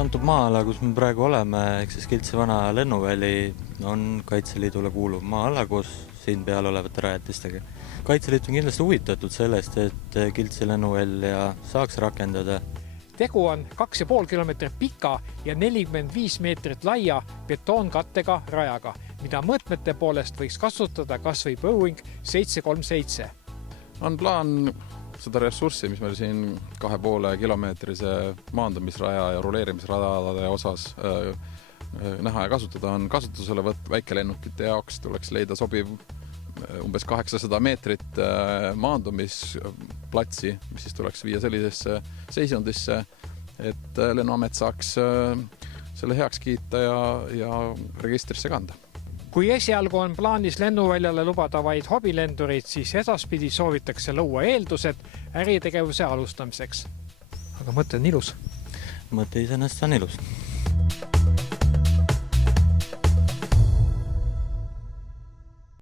antud maa-ala, kus me praegu oleme, ehk siis Kiltsi vana lennuväli on Kaitseliidule kuuluv maa-ala koos siin peal olevate rajatistega. Kaitseliit on kindlasti huvitatud sellest, et Kiltsi lennuvälja saaks rakendada. Tegu on 2,5 kilomeetrit pika ja 45 meetrit laia betoonkattega rajaga, mida mõõtmete poolest võiks kasutada kas või Boeing 737. On plaan seda ressurssi, mis meil siin 2,5 kilomeetrise maandumisraja ja ruleerimisradade osas näha ja kasutada, on kasutusele võtt väikelennukite jaoks. Tuleks leida sobiv umbes 800 meetrit maandumisplatsi, mis siis tuleks viia sellisesse seisundisse, et lennuamet saaks selle heaks kiita ja registrisse kanda. Kui esialgu on plaanis lennuväljale lubada vaid hobilendurid, siis edaspidi soovitakse luua eeldused äritegevuse alustamiseks. Aga mõte on ilus. Mõte iseenesest on ilus.